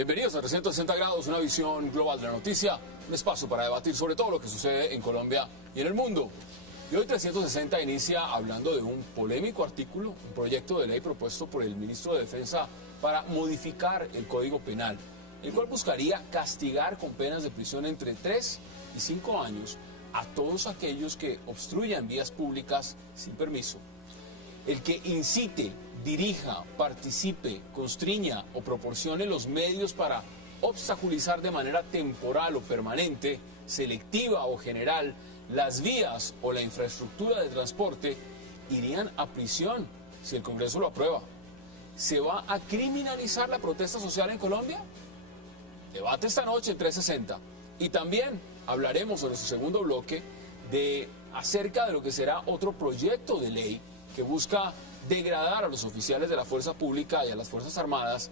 Bienvenidos a 360 grados, una visión global de la noticia, un espacio para debatir sobre todo lo que sucede en Colombia y en el mundo. Y hoy 360 inicia hablando de un polémico artículo, un proyecto de ley propuesto por el ministro de Defensa para modificar el Código Penal, el cual buscaría castigar con penas de prisión entre 3 y 5 años a todos aquellos que obstruyan vías públicas sin permiso. El que incite, dirija, participe, constriña o proporcione los medios para obstaculizar de manera temporal o permanente, selectiva o general, las vías o la infraestructura de transporte, irían a prisión si el Congreso lo aprueba. ¿Se va a criminalizar la protesta social en Colombia? Debate esta noche en 360. Y también hablaremos en su segundo bloque acerca de lo que será otro proyecto de ley que busca degradar a los oficiales de la fuerza pública y a las Fuerzas Armadas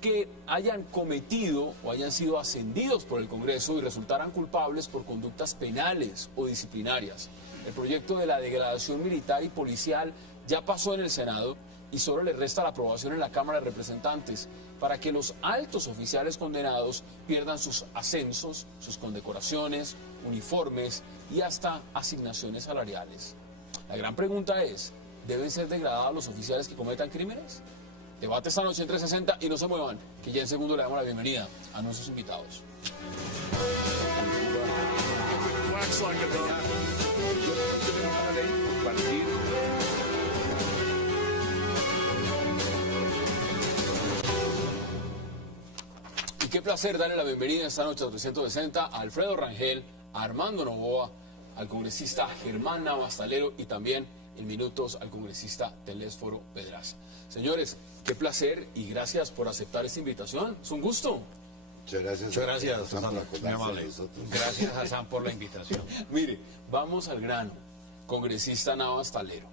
que hayan cometido o hayan sido ascendidos por el Congreso y resultaran culpables por conductas penales o disciplinarias. El proyecto de la degradación militar y policial ya pasó en el Senado y solo le resta la aprobación en la Cámara de Representantes para que los altos oficiales condenados pierdan sus ascensos, sus condecoraciones, uniformes y hasta asignaciones salariales. La gran pregunta es, ¿deben ser degradados los oficiales que cometan crímenes? Debate esta noche en 360 y no se muevan, que ya en segundo le damos la bienvenida a nuestros invitados. Y qué placer darle la bienvenida esta noche a 360 a Alfredo Rangel, a Armando Novoa, al congresista Germán Navas Talero y también en minutos al congresista Telésforo Pedraza. Señores, qué placer y gracias por aceptar esta invitación. Es un gusto. Muchas gracias. Muchas gracias, Hassan. Muy amable. Gracias, Hassan, por la invitación. Mire, vamos al grano. Congresista Navas Talero.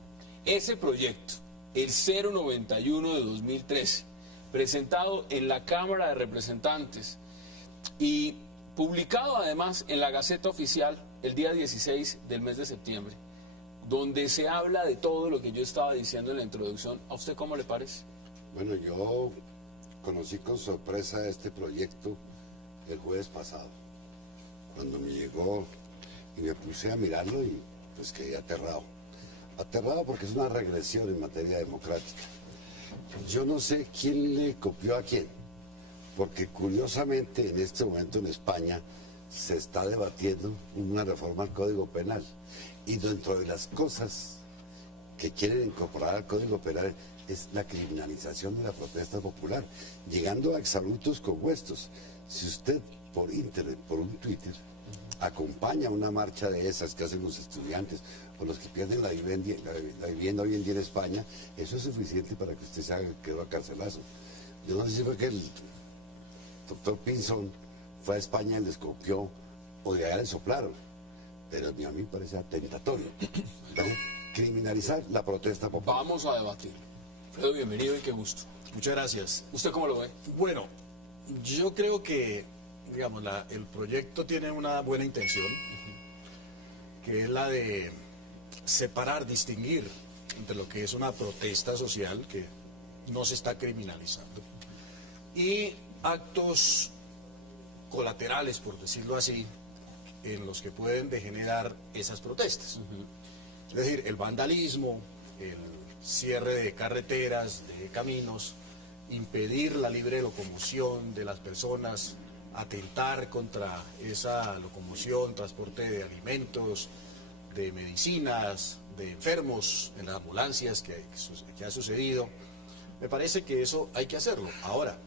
Ese proyecto, el 091 de 2013, presentado en la Cámara de Representantes y publicado además en la Gaceta Oficial el día 16 del mes de septiembre, donde se habla de todo lo que yo estaba diciendo en la introducción. ¿A usted cómo le parece? Bueno, yo conocí con sorpresa este proyecto el jueves pasado, cuando me llegó y me puse a mirarlo y pues quedé aterrado. Aterrado porque es una regresión en materia democrática. Yo no sé quién le copió a quién, porque curiosamente en este momento en España se está debatiendo una reforma al Código Penal. Y dentro de las cosas que quieren incorporar al Código Penal es la criminalización de la protesta popular, llegando a exabruptos como estos. Si usted por internet, por un Twitter, acompaña una marcha de esas que hacen los estudiantes o los que pierden la vivienda hoy en día en España, eso es suficiente para que usted se haga quedó a carcelazo. Yo no sé si fue que el doctor Pinzón fue a España y les copió o de allá le soplaron, pero a mí me parece atentatorio, ¿no? Criminalizar la protesta popular. Vamos a debatir. Alfredo, bienvenido y qué gusto. Muchas gracias. ¿Usted cómo lo ve? Bueno, yo creo que, digamos, el proyecto tiene una buena intención, que es la de separar, distinguir entre lo que es una protesta social, que no se está criminalizando, y actos colaterales, por decirlo así, en los que pueden degenerar esas protestas. Es decir, el vandalismo, el cierre de carreteras, de caminos, impedir la libre locomoción de las personas, atentar contra esa locomoción, transporte de alimentos, de medicinas, de enfermos en las ambulancias que ha sucedido. Me parece que eso hay que hacerlo. Ahora,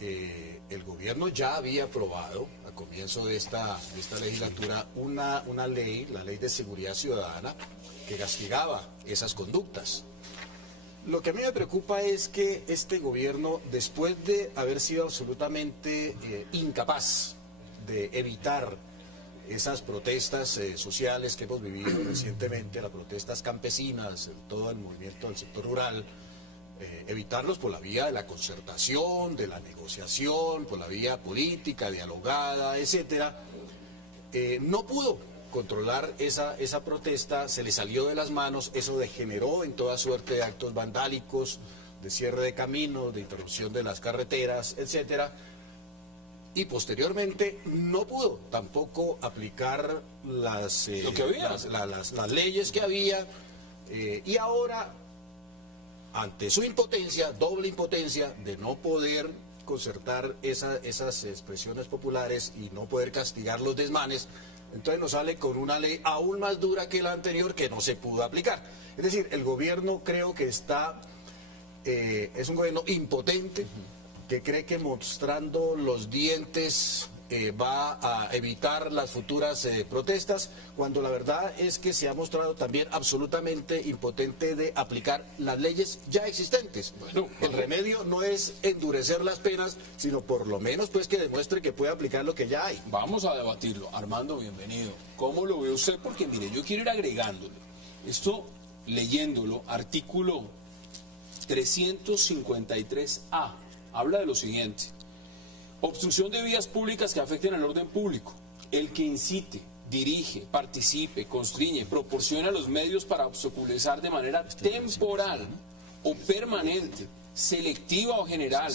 el gobierno ya había aprobado a comienzo de esta legislatura una ley, la Ley de Seguridad Ciudadana, que castigaba esas conductas. Lo que a mí me preocupa es que este gobierno, después de haber sido absolutamente incapaz de evitar esas protestas sociales que hemos vivido recientemente, las protestas campesinas, todo el movimiento del sector rural, evitarlos por la vía de la concertación, de la negociación, por la vía política, dialogada, etcétera, no pudo controlar esa protesta, se le salió de las manos, eso degeneró en toda suerte de actos vandálicos, cierre de caminos, de interrupción de las carreteras, etcétera. Y posteriormente no pudo tampoco aplicar las leyes que había. Y ahora, ante su impotencia, doble impotencia de no poder concertar esas expresiones populares y no poder castigar los desmanes, entonces nos sale con una ley aún más dura que la anterior que no se pudo aplicar. Es decir, el gobierno creo que es un gobierno impotente, que cree que mostrando los dientes va a evitar las futuras protestas, cuando la verdad es que se ha mostrado también absolutamente impotente de aplicar las leyes ya existentes. Bueno, el remedio no es endurecer las penas, sino por lo menos pues que demuestre que puede aplicar lo que ya hay. Vamos a debatirlo. Armando, bienvenido. ¿Cómo lo ve usted? Porque mire, yo quiero ir agregándole. Esto, leyéndolo, artículo 353A, habla de lo siguiente: obstrucción de vías públicas que afecten al orden público. El que incite, dirige, participe, constriñe, proporciona los medios para obstaculizar de manera temporal o permanente, selectiva o general,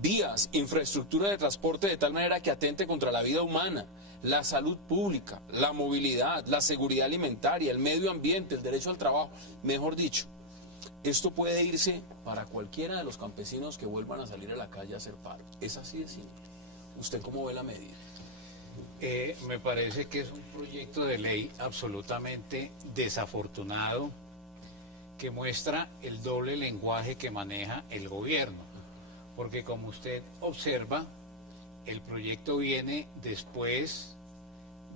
vías, infraestructura de transporte de tal manera que atente contra la vida humana, la salud pública, la movilidad, la seguridad alimentaria, el medio ambiente, el derecho al trabajo. Mejor dicho, esto puede irse para cualquiera de los campesinos que vuelvan a salir a la calle a hacer paro. Es así de simple. ¿Usted cómo ve la medida? Me parece que es un proyecto de ley absolutamente desafortunado, que muestra el doble lenguaje que maneja el gobierno. Porque como usted observa, el proyecto viene después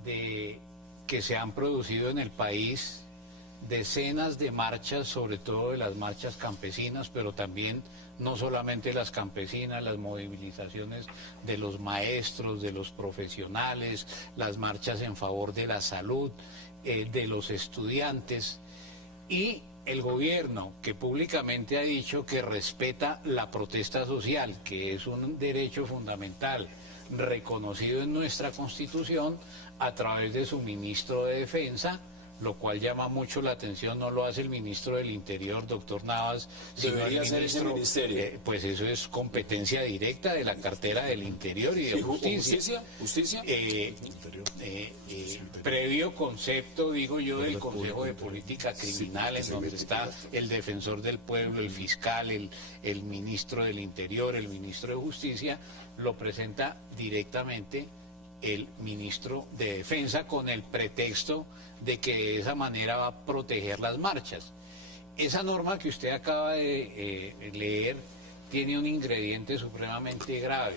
de que se han producido en el país decenas de marchas, sobre todo de las marchas campesinas, pero también no solamente las campesinas, las movilizaciones de los maestros, de los profesionales, las marchas en favor de la salud, de los estudiantes, y el gobierno que públicamente ha dicho que respeta la protesta social, que es un derecho fundamental reconocido en nuestra Constitución a través de su ministro de Defensa, lo cual llama mucho la atención. No lo hace el ministro del Interior, doctor Navas, sino el ministro, pues eso es competencia directa de la cartera del Interior y de Justicia. Previo concepto, digo yo, del Consejo de Política Criminal, en donde está el defensor del pueblo, el fiscal, el ministro del Interior, el ministro de Justicia, lo presenta directamente el ministro de Defensa con el pretexto de que de esa manera va a proteger las marchas. Esa norma que usted acaba de leer tiene un ingrediente supremamente grave,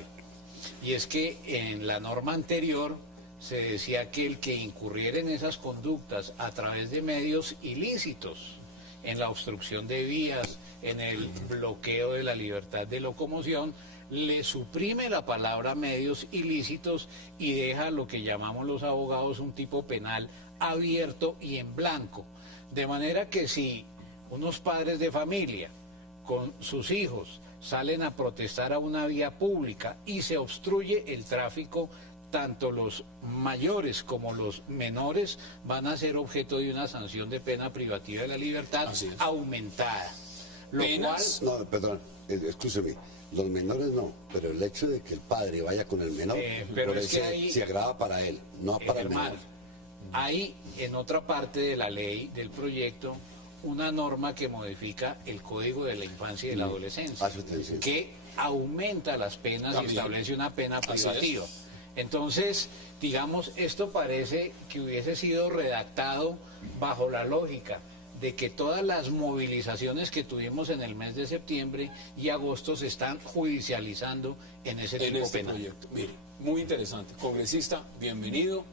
y es que en la norma anterior se decía que el que incurriera en esas conductas a través de medios ilícitos, en la obstrucción de vías, en el bloqueo de la libertad de locomoción, le suprime la palabra medios ilícitos y deja lo que llamamos los abogados un tipo penal abierto y en blanco. De manera que si unos padres de familia con sus hijos salen a protestar a una vía pública y se obstruye el tráfico, tanto los mayores como los menores van a ser objeto de una sanción de pena privativa de la libertad aumentada. ¿Penas? No, perdón, escúcheme. Los menores no, pero el hecho de que el padre vaya con el menor, pero es que ahí, se agrava para él, no para el menor. Hay en otra parte de la ley, del proyecto, una norma que modifica el Código de la Infancia y de la Adolescencia, que aumenta las penas y establece una pena privativa. Entonces, digamos, esto parece que hubiese sido redactado bajo la lógica de que todas las movilizaciones que tuvimos en el mes de septiembre y agosto se están judicializando en ese tipo penal. Proyecto. Mire, muy interesante. Congresista, bienvenido.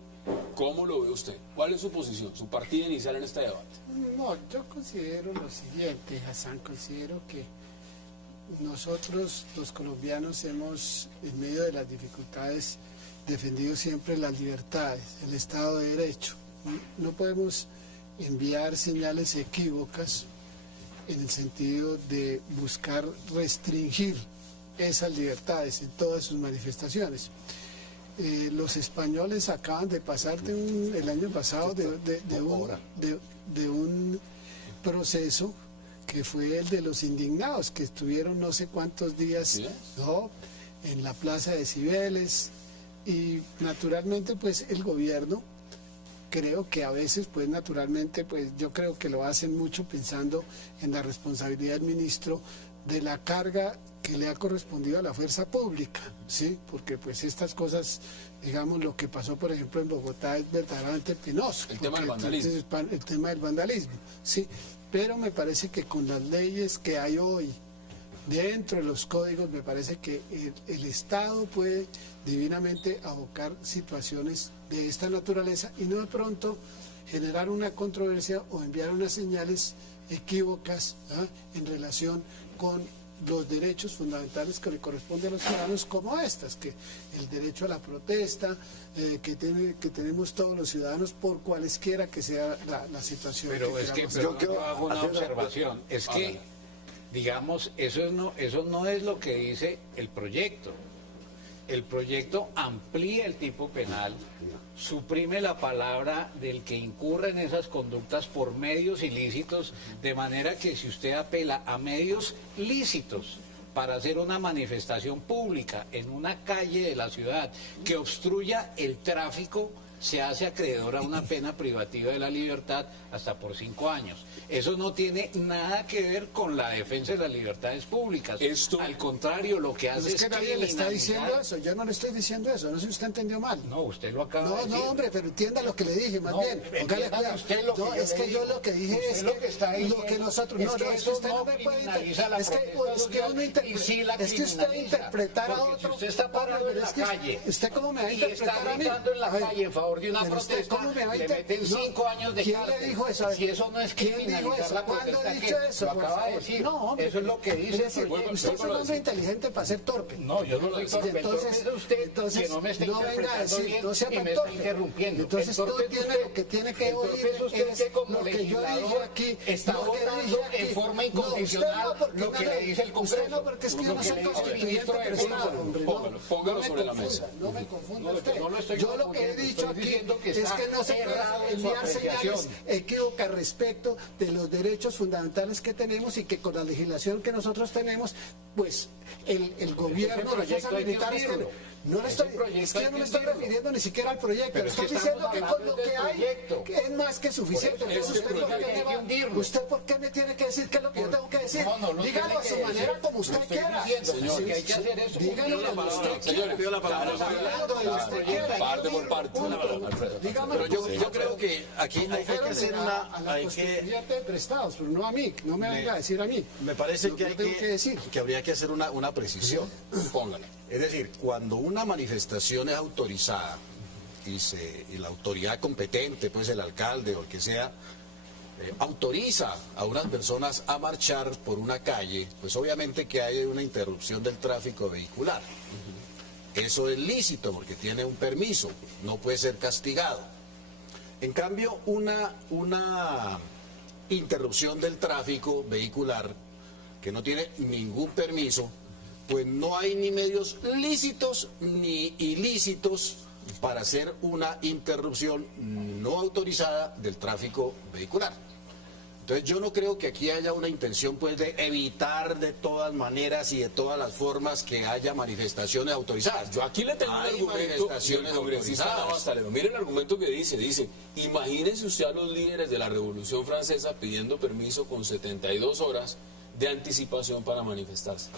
¿Cómo lo ve usted? ¿Cuál es su posición, su partida inicial en este debate? No, yo considero lo siguiente, Hassan, considero que nosotros los colombianos hemos, en medio de las dificultades, defendido siempre las libertades, el Estado de Derecho. No podemos enviar señales equívocas en el sentido de buscar restringir esas libertades en todas sus manifestaciones. Los españoles acaban de pasar el año pasado de un proceso que fue el de los indignados, que estuvieron no sé cuántos días, ¿Sí? ¿no?, en la plaza de Cibeles, y naturalmente pues el gobierno, creo que a veces pues naturalmente pues yo creo que lo hacen mucho pensando en la responsabilidad del ministro de la carga que le ha correspondido a la fuerza pública, ¿sí? Porque pues estas cosas, digamos, lo que pasó por ejemplo en Bogotá es verdaderamente penoso. El tema del porque vandalismo. entonces, el tema del vandalismo, ¿sí? Pero me parece que con las leyes que hay hoy, dentro de los códigos, me parece que el Estado puede divinamente abocar situaciones de esta naturaleza y no de pronto generar una controversia o enviar unas señales equívocas, ¿ah?, en relación con los derechos fundamentales que le corresponden a los ciudadanos, como estas, que el derecho a la protesta, que tenemos todos los ciudadanos por cualesquiera que sea la situación. Pero es que yo hago una observación, es que, digamos, eso no es lo que dice el proyecto. El proyecto amplía el tipo penal, suprime la palabra del que incurre en esas conductas por medios ilícitos, de manera que si usted apela a medios lícitos para hacer una manifestación pública en una calle de la ciudad que obstruya el tráfico, se hace acreedor a una pena privativa de la libertad hasta por 5 años. Eso no tiene nada que ver con la defensa de las libertades públicas. Al contrario, lo que hace es que nadie le está diciendo eso, yo no le estoy diciendo eso, no sé si usted entendió mal. No, usted lo acaba de decir. No, hombre, pero entienda lo que le dije, más bien. No, es que yo lo que dije es que lo que nosotros... No, es que usted no me puede... Es que usted interpretar a otro... Usted está parado en la calle. ¿Usted cómo me va a interpretar a mí? Y está gritando en la calle en favor de una protesta, le meten 5 años de cárcel. ¿Quién le dijo eso? Si eso no es criminalizar la protesta, ¿cuándo ha dicho eso? Lo acaba de decir. No, hombre, eso es lo que dice. Usted es un hombre inteligente para ser torpe. No, yo no soy torpe. Entonces, que no me está interpretando bien no sea y tan me está torpe. interrumpiendo. Entonces tú tienes lo que tiene que oír es como lo que yo dije aquí. está votando en forma incondicional lo que le dice el Congreso. Usted no, porque es que yo no soy constituyente del Estado, hombre. Póngalo sobre la mesa. No me confunda usted. No lo estoy Yo lo que he dicho aquí es que no se puede enviar señales equívocas respecto de los derechos fundamentales que tenemos y que con la legislación que nosotros tenemos, pues el gobierno, las fuerzas militares... es que yo no me estoy refiriendo ni siquiera al proyecto, le estoy diciendo que con lo que hay es más que suficiente. ¿Usted por qué me tiene que decir qué es lo que yo tengo que decir? Dígalo a su manera, como usted quiera. Señor, que hay que hacer eso. Dígalo como usted quiera. Parte por parte. Pero yo creo que aquí hay que hacer una... A la constituyente de prestados, pero no a mí, no me venga a decir a mí. Me parece Lo que yo hay tengo que decir. que habría que hacer una precisión. Póngale. Es decir, cuando una manifestación es autorizada y la autoridad competente, pues el alcalde o el que sea, autoriza a unas personas a marchar por una calle, pues obviamente que hay una interrupción del tráfico vehicular. Eso es lícito porque tiene un permiso, no puede ser castigado. En cambio, una interrupción del tráfico vehicular que no tiene ningún permiso, pues no hay ni medios lícitos ni ilícitos para hacer una interrupción no autorizada del tráfico vehicular. Entonces yo no creo que aquí haya una intención pues de evitar de todas maneras y de todas las formas que haya manifestaciones autorizadas. Yo aquí le tengo un argumento del congresista Navas Toledo. Mire el argumento que dice, imagínense usted a los líderes de la Revolución Francesa pidiendo permiso con 72 horas de anticipación para manifestarse.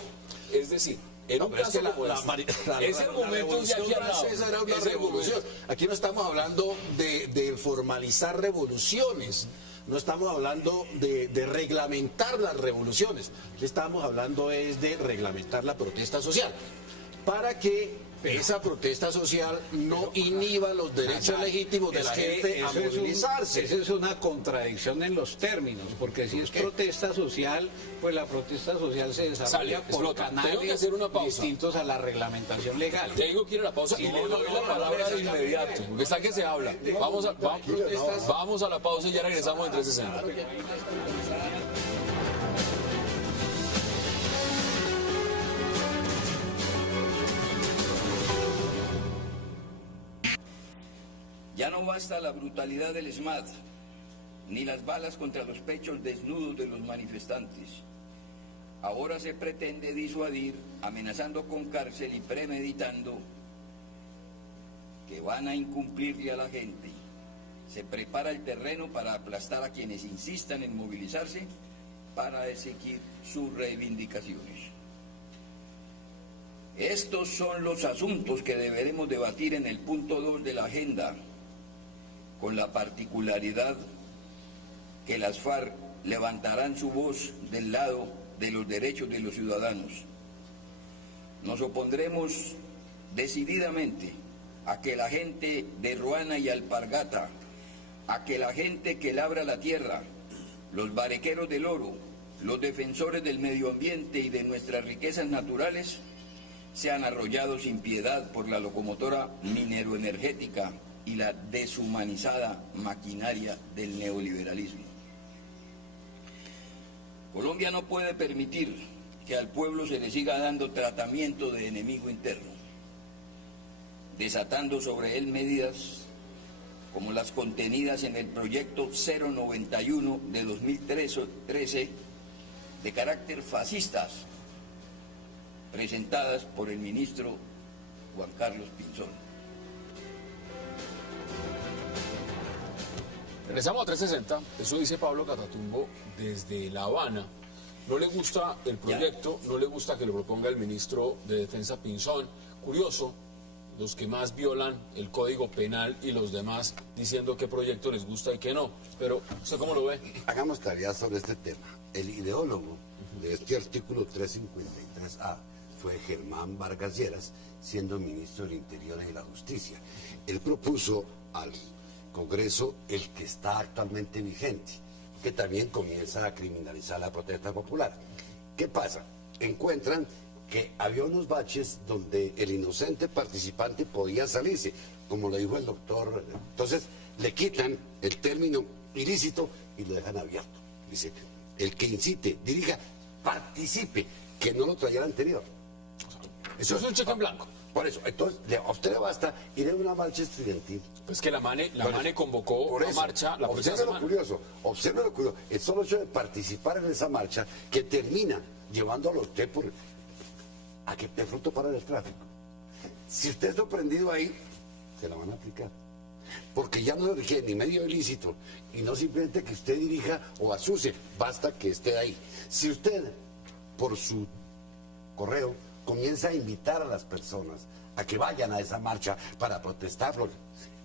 Es decir, en un caso como ese argumento de aquí al lado, era una revolución. Aquí no estamos hablando de formalizar revoluciones, no estamos hablando de reglamentar las revoluciones, aquí estamos hablando es de reglamentar la protesta social, para que esa protesta social no inhiba los derechos legítimos de la gente a movilizarse. Esa es una contradicción en los términos, porque si es protesta social, pues la protesta social se desarrolla por canales distintos a la reglamentación legal. Tengo que ir a la pausa y le doy la palabra de inmediato, porque está que se habla. Vamos a la pausa y ya regresamos en 360. Ya no basta la brutalidad del ESMAD. ni las balas contra los pechos desnudos de los manifestantes. Ahora se pretende disuadir, amenazando con cárcel y premeditando que van a incumplirle a la gente. Se prepara el terreno para aplastar a quienes insistan en movilizarse para exigir sus reivindicaciones. Estos son los asuntos que deberemos debatir en el punto 2 de la agenda, con la particularidad que las FARC levantarán su voz del lado de los derechos de los ciudadanos. Nos opondremos decididamente a que la gente de Ruana y Alpargata, a que la gente que labra la tierra, los barequeros del oro, los defensores del medio ambiente y de nuestras riquezas naturales, sean arrollados sin piedad por la locomotora mineroenergética y la deshumanizada maquinaria del neoliberalismo. Colombia no puede permitir que al pueblo se le siga dando tratamiento de enemigo interno, desatando sobre él medidas como las contenidas en el proyecto 091 de 2013 de carácter fascistas, presentadas por el ministro Juan Carlos Pinzón. Regresamos a 360, eso dice Pablo Catatumbo desde La Habana. No le gusta el proyecto, no le gusta que lo proponga el ministro de Defensa Pinzón. Curioso, los que más violan el Código Penal y los demás diciendo qué proyecto les gusta y qué no. Pero, ¿usted cómo lo ve? Hagamos tarea sobre este tema. El ideólogo de este artículo 353A fue Germán Vargas Lleras, siendo ministro del Interior y de la Justicia. Él propuso al Congreso el que está actualmente vigente, que también comienza a criminalizar la protesta popular. ¿Qué pasa? Encuentran que había unos baches donde el inocente participante podía salirse, como lo dijo el doctor. Entonces le quitan el término ilícito y lo dejan abierto. Dice, el que incite, dirija, participe, que no lo traía el anterior. Eso es un cheque en blanco. Por eso, entonces, a usted le basta ir a una marcha estudiantil. Pues que la MANE convocó una marcha la próxima semana. Observe lo curioso. El solo hecho de participar en esa marcha que termina llevándolo a usted a que de fruto para el tráfico. Si usted es sorprendido ahí, se la van a aplicar. Porque ya no requiere ni medio ilícito y no simplemente que usted dirija o asucie, basta que esté ahí. Si usted, por su correo, comienza a invitar a las personas a que vayan a esa marcha para protestar,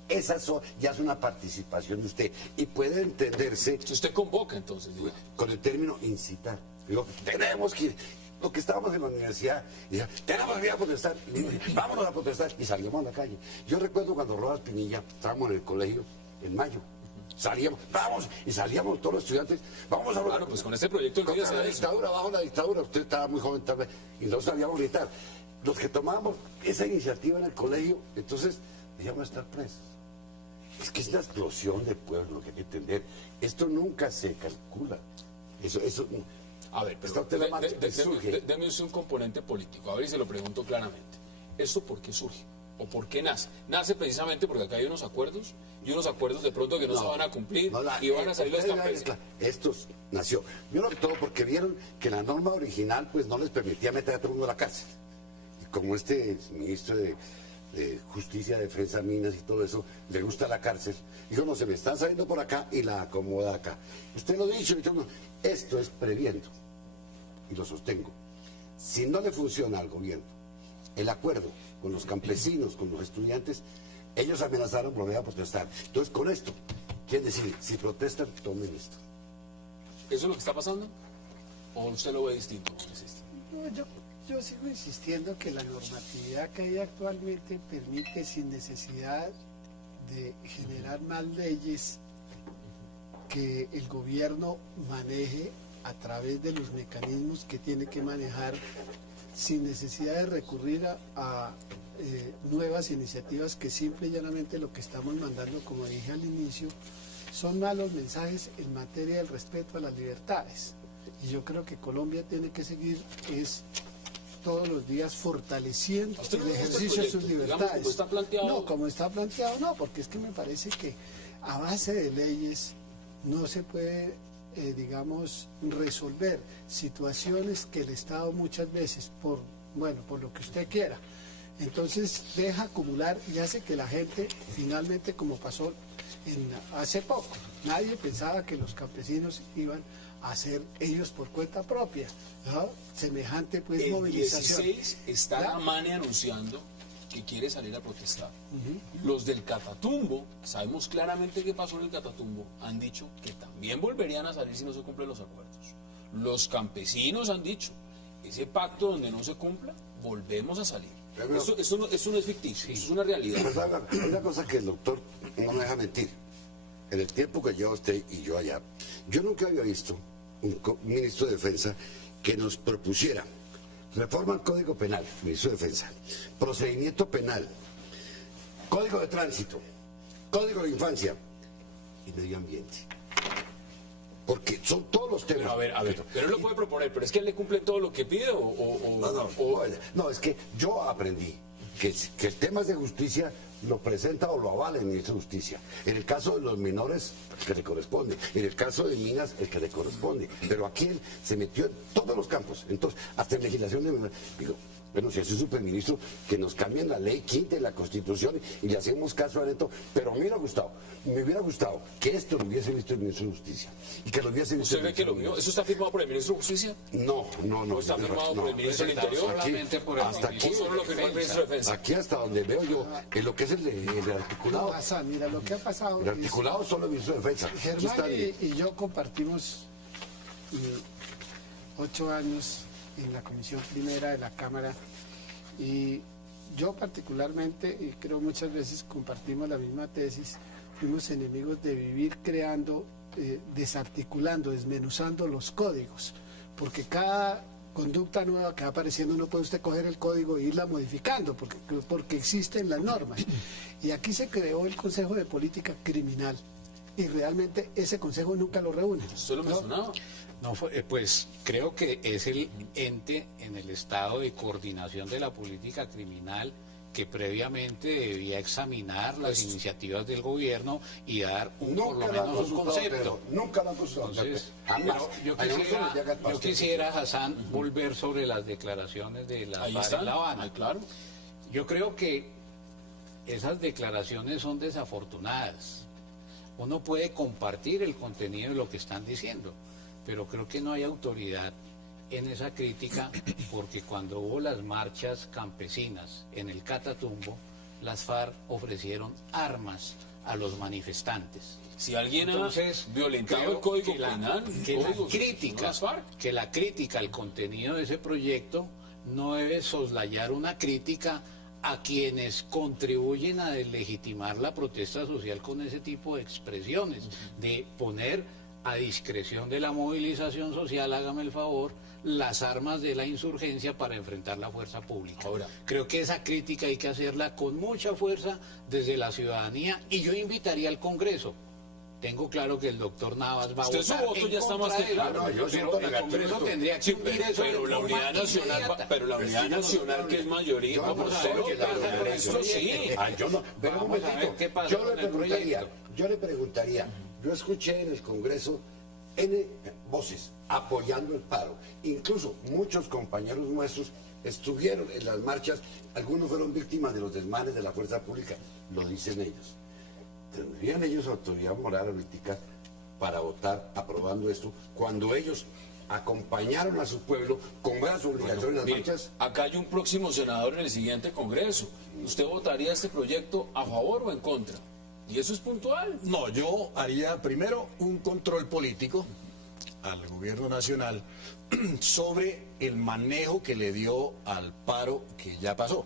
esa ya es una participación de usted y puede entenderse. Si usted convoca, entonces, diga, con el término incitar. Digo, tenemos que ir. Lo que estábamos en la universidad, y decía, tenemos que ir a protestar, y vámonos a protestar, y salíamos a la calle. Yo recuerdo cuando Rodas Pinilla, estábamos en el colegio en mayo, salíamos, vamos, y salíamos todos los estudiantes, vamos a... Claro, pues con este proyecto contra la dictadura, bajo la dictadura, usted estaba muy joven tal vez, y nosotros salíamos a gritar. Los que tomábamos esa iniciativa en el colegio, entonces, debíamos estar presos. Es que es una explosión de pueblo, lo que hay que entender. Esto nunca se calcula. Eso a ver, pero deme usted un componente político, a ver si se lo pregunto claramente. ¿Esto por qué surge? ¿O por qué nace? Nace precisamente porque acá hay unos acuerdos, y unos acuerdos de pronto que no se van a cumplir, y van a salir los campesinos. Esto nació, primero que todo porque vieron que la norma original pues no les permitía meter a todo el mundo a la cárcel. Y como este ministro de Justicia, Defensa, Minas y todo eso, le gusta la cárcel, dijo, no, se me están saliendo por acá y la acomoda acá. Usted lo ha dicho, esto es previendo, y lo sostengo. Si no le funciona al gobierno el acuerdo con los campesinos, con los estudiantes, ellos amenazaron volver a protestar. Entonces, con esto, quieren decir, si protestan, tomen esto. ¿Eso es lo que está pasando? ¿O usted lo ve distinto? No, yo sigo insistiendo que la normatividad que hay actualmente permite, sin necesidad de generar más leyes, que el gobierno maneje a través de los mecanismos que tiene que manejar, sin necesidad de recurrir a nuevas iniciativas que simple y llanamente lo que estamos mandando, como dije al inicio, son malos mensajes en materia del respeto a las libertades. Y yo creo que Colombia tiene que seguir todos los días fortaleciendo el ejercicio de sus libertades. ¿Cómo está planteado? No, como está planteado, no, porque es que me parece que a base de leyes no se puede, digamos, resolver situaciones que el Estado muchas veces, por lo que usted quiera, entonces deja acumular y hace que la gente finalmente, como pasó hace poco, nadie pensaba que los campesinos iban a hacer ellos por cuenta propia, ¿no? Semejante pues El movilización. 16 está ¿Ya? la MANE anunciando que quiere salir a protestar. Los del Catatumbo, sabemos claramente qué pasó en el Catatumbo, han dicho que también volverían a salir si no se cumplen los acuerdos. Los campesinos han dicho, ese pacto donde no se cumpla, volvemos a salir. Pero- Eso no es ficticio, eso es una realidad. Hay una cosa que el doctor no me deja mentir. En el tiempo que lleva usted y yo allá, yo nunca había visto un ministro de Defensa que nos propusiera reforma al Código Penal, ministro de Defensa, procedimiento penal, Código de Tránsito, Código de Infancia y Medio Ambiente. Porque son todos los temas. Pero a ver, pero él lo puede proponer, pero es que él le cumple todo lo que pide No, es que yo aprendí que el tema de justicia lo presenta o lo avala el ministro de Justicia. En el caso de los menores, el que le corresponde. En el caso de minas, el que le corresponde. Pero aquí él se metió en todos los campos. Entonces, hasta en legislación de... Digo, bueno, si es un superministro, que nos cambien la ley, quiten la Constitución y le hacemos caso a esto. Pero me hubiera gustado que esto lo hubiese visto el ministro de Justicia. Y que lo hubiese visto... ¿Usted ve que lo vio? ¿Eso está firmado por el ministro de Justicia? No. ¿O está firmado por el ministro del Interior? Solamente por el hasta aquí, ¿O solo lo firmó el ministro de Defensa? Aquí hasta donde veo yo, en lo que es el articulado. No, Hassan, mira, lo que ha pasado El articulado solo el ministro de Defensa. Aquí Germán está y yo compartimos 8 años en la Comisión Primera de la Cámara y yo particularmente, y creo muchas veces compartimos la misma tesis, fuimos enemigos de vivir creando, desarticulando, desmenuzando los códigos, porque cada conducta nueva que va apareciendo no puede usted coger el código e irla modificando, porque existen las normas. Y aquí se creó el Consejo de Política Criminal y realmente ese consejo nunca lo reúne. ¿Usted lo ¿no? mencionaba? No, pues creo que es el ente en el estado de coordinación de la política criminal que previamente debía examinar las iniciativas del gobierno y dar por lo menos un concepto. Nunca lo han consultado. Entonces, Jamás. pero yo quisiera, Hassan, volver sobre las declaraciones de la Ahí FARC está. en La Habana. Claro. Yo creo que esas declaraciones son desafortunadas. Uno puede compartir el contenido de lo que están diciendo, pero creo que no hay autoridad en esa crítica, porque cuando hubo las marchas campesinas en el Catatumbo, las FARC ofrecieron armas a los manifestantes. Si alguien Entonces, ha violentado creo el Código que la- Penal, que la códigos, crítica, no las FARC. que la crítica al contenido de ese proyecto no debe soslayar una crítica a quienes contribuyen a deslegitimar la protesta social con ese tipo de expresiones, de poner a discreción de la movilización social, hágame el favor, las armas de la insurgencia para enfrentar la fuerza pública. Ahora, creo que esa crítica hay que hacerla con mucha fuerza desde la ciudadanía y yo invitaría al Congreso. Tengo claro que el doctor Navas va a Usted su votar voto en ya está contra más que de él, claro. No, yo sí pero voto el negativo. Congreso tendría que hundir eso pero de la forma unidad nacional, inmediata. pero la unidad nacional que es mayoría, Yo no vamos a sé ver qué qué pasa pasa con con el esto, sí. Yo no, pero un Vamos a ver momentito. qué pasa Yo con el proyecto. yo le preguntaría, yo escuché en el Congreso N voces apoyando el paro. Incluso muchos compañeros nuestros estuvieron en las marchas, algunos fueron víctimas de los desmanes de la fuerza pública, lo dicen ellos. ¿Tendrían ellos autoridad moral política para votar aprobando esto cuando ellos acompañaron a su pueblo con buenas obligaciones en las Mire, marchas? acá hay un próximo senador en el siguiente Congreso. ¿Usted votaría este proyecto a favor o en contra? Y eso es puntual. No, yo haría primero un control político al gobierno nacional sobre el manejo que le dio al paro que ya pasó.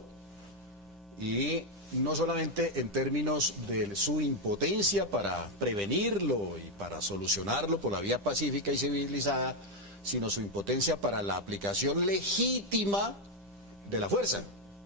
Y no solamente en términos de su impotencia para prevenirlo y para solucionarlo por la vía pacífica y civilizada, sino su impotencia para la aplicación legítima de la fuerza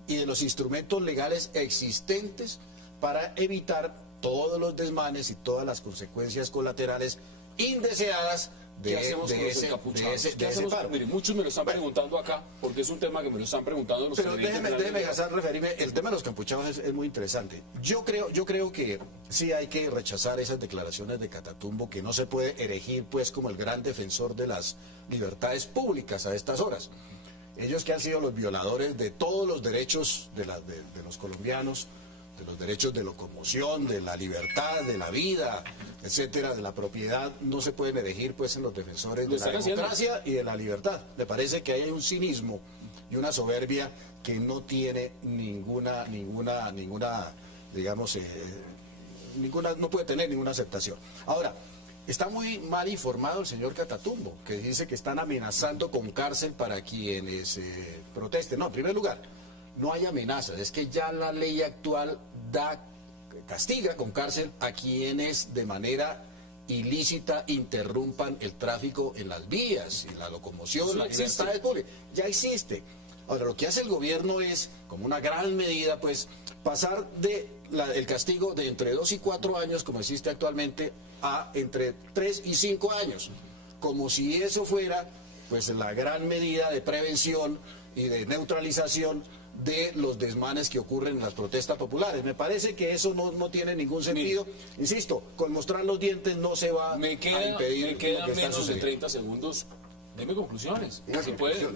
y de los instrumentos legales existentes para evitar todos los desmanes y todas las consecuencias colaterales indeseadas ¿Qué hacemos con los encapuchados? ¿Qué hacemos? paro. Mire, muchos me lo están preguntando acá, porque es un tema que me lo están preguntando los Pero televidentes déjeme de la Hassan, referirme, el tema de los capuchados es muy interesante. Yo creo que sí hay que rechazar esas declaraciones de Catatumbo, que no se puede erigir pues como el gran defensor de las libertades públicas a estas horas. Ellos que han sido los violadores de todos los derechos de los colombianos, de los derechos de locomoción, de la libertad, de la vida, etcétera, de la propiedad, no se pueden erigir pues en los defensores de la democracia y de la libertad. Me parece que hay un cinismo y una soberbia que no tiene ninguna, digamos, no puede tener ninguna aceptación. Ahora, está muy mal informado el señor Catatumbo, que dice que están amenazando con cárcel para quienes protesten. No, en primer lugar, no hay amenazas, es que ya la ley actual castiga con cárcel a quienes de manera ilícita interrumpan el tráfico en las vías, y la locomoción, la libertad pública. Ya existe. Ahora, lo que hace el gobierno es, como una gran medida, pues, pasar el castigo de entre 2 y 4 años, como existe actualmente, a entre 3 y 5 años. Como si eso fuera, pues, la gran medida de prevención y de neutralización de los desmanes que ocurren en las protestas populares. Me parece que eso no tiene ningún sentido. Insisto, con mostrar los dientes no se va a impedir. Me quedan menos de 30 segundos. Deme conclusiones. Si puede.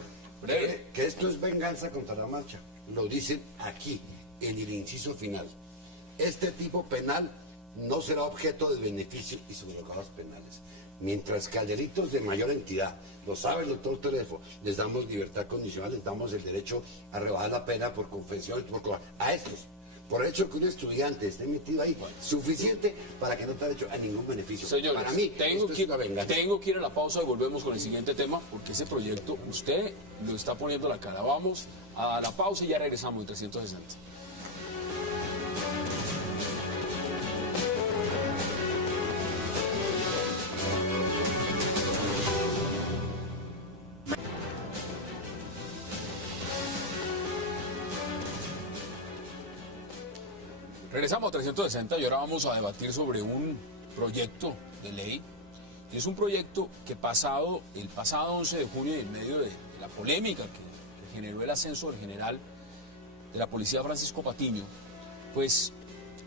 Que esto es venganza contra la marcha. Lo dicen aquí, en el inciso final. Este tipo penal no será objeto de beneficio y subrogados penales. Mientras que a delitos de mayor entidad, lo sabe el doctor Telefo, les damos libertad condicional, les damos el derecho a rebajar la pena por confesión, a estos, por el hecho que un estudiante esté metido ahí, suficiente para que no te haya hecho a ningún beneficio. Señores, para mí, tengo que ir a la pausa y volvemos con el siguiente tema, porque ese proyecto usted lo está poniendo la cara. Vamos a la pausa y ya regresamos en 360. Regresamos a 360 y ahora vamos a debatir sobre un proyecto de ley. Es un proyecto que el pasado 11 de junio, y en medio de la polémica que generó el ascenso del general de la policía Francisco Patiño, pues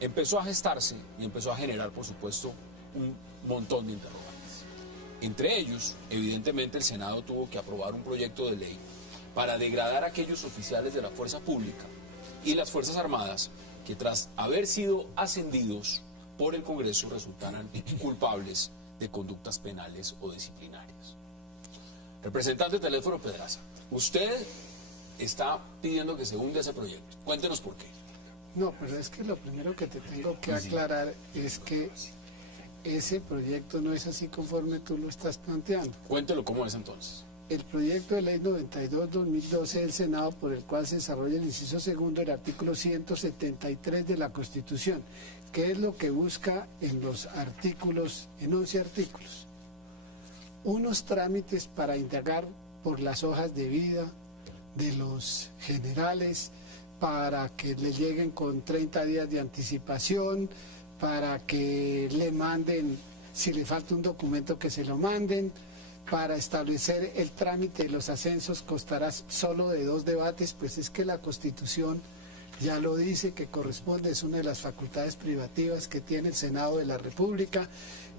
empezó a gestarse y empezó a generar, por supuesto, un montón de interrogantes. Entre ellos, evidentemente, el Senado tuvo que aprobar un proyecto de ley para degradar a aquellos oficiales de la fuerza pública y las Fuerzas Armadas que tras haber sido ascendidos por el Congreso resultaran culpables de conductas penales o disciplinarias. Representante Telésforo Pedraza, usted está pidiendo que se hunda ese proyecto. Cuéntenos por qué. No, pero es que lo primero que te tengo que aclarar es que ese proyecto no es así conforme tú lo estás planteando. Cuéntelo cómo es entonces. El proyecto de ley 92-2012 del Senado, por el cual se desarrolla el inciso segundo del artículo 173 de la Constitución, que es lo que busca en los artículos, en 11 artículos, unos trámites para indagar por las hojas de vida de los generales, para que le lleguen con 30 días de anticipación, para que le manden, si le falta un documento que se lo manden, para establecer el trámite de los ascensos costará solo de 2 debates, pues es que la Constitución ya lo dice, que corresponde, es una de las facultades privativas que tiene el Senado de la República,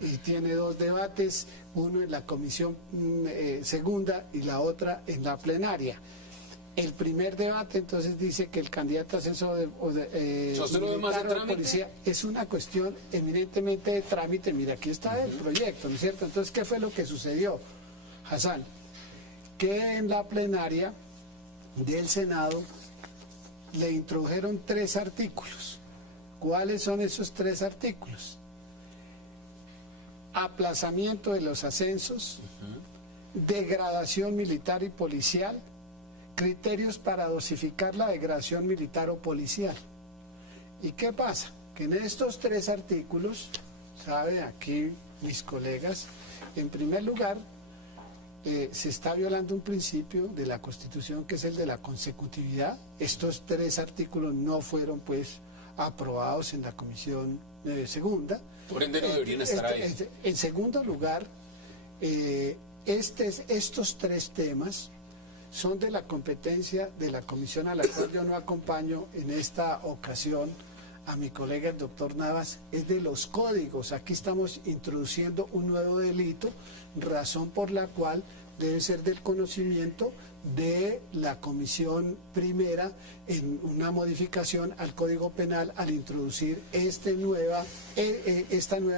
y tiene 2 debates, uno en la comisión segunda y la otra en la plenaria. El primer debate entonces dice que el candidato a ascenso militar o de policía es una cuestión eminentemente de trámite. Mira, aquí está el proyecto, ¿no es cierto? Entonces, ¿qué fue lo que sucedió, Hassan? Que en la plenaria del Senado le introdujeron 3 artículos. ¿Cuáles son esos 3 artículos? Aplazamiento de los ascensos, degradación militar y policial, criterios para dosificar la degradación militar o policial. ¿Y qué pasa? Que en estos 3 artículos, saben aquí mis colegas, en primer lugar, se está violando un principio de la Constitución, que es el de la consecutividad. Estos 3 artículos no fueron pues aprobados en la comisión segunda. Por ende no deberían estar ahí. En segundo lugar, estos 3 temas son de la competencia de la comisión, a la cual yo no acompaño en esta ocasión a mi colega el doctor Navas, es de los códigos. Aquí estamos introduciendo un nuevo delito, razón por la cual debe ser del conocimiento de la Comisión Primera en una modificación al Código Penal al introducir esta nueva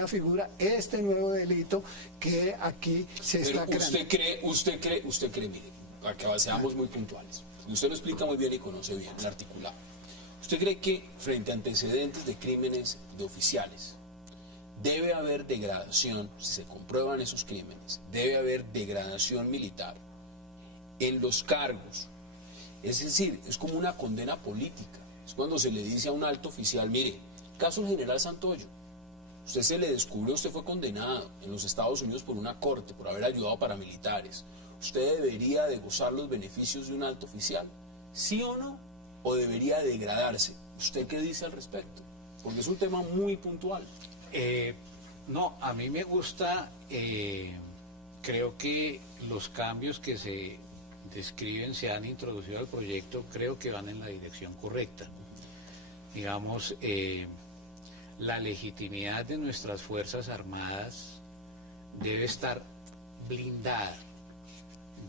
figura, este nuevo delito que aquí se está creando. Usted cree, mire, para que seamos muy puntuales, usted lo explica muy bien y conoce bien el articulado. ¿Usted cree que frente a antecedentes de crímenes de oficiales debe haber degradación, si se comprueban esos crímenes, debe haber degradación militar en los cargos? Es decir, es como una condena política. Es cuando se le dice a un alto oficial, mire, caso del general Santoyo, usted se le descubrió, usted fue condenado en los Estados Unidos por una corte, por haber ayudado a paramilitares. ¿Usted debería de gozar los beneficios de un alto oficial? ¿Sí o no? ¿O debería degradarse? ¿Usted qué dice al respecto? Porque es un tema muy puntual. No, a mí me gusta, creo que los cambios que se describen, se han introducido al proyecto, creo que van en la dirección correcta. Digamos, la legitimidad de nuestras Fuerzas Armadas debe estar blindada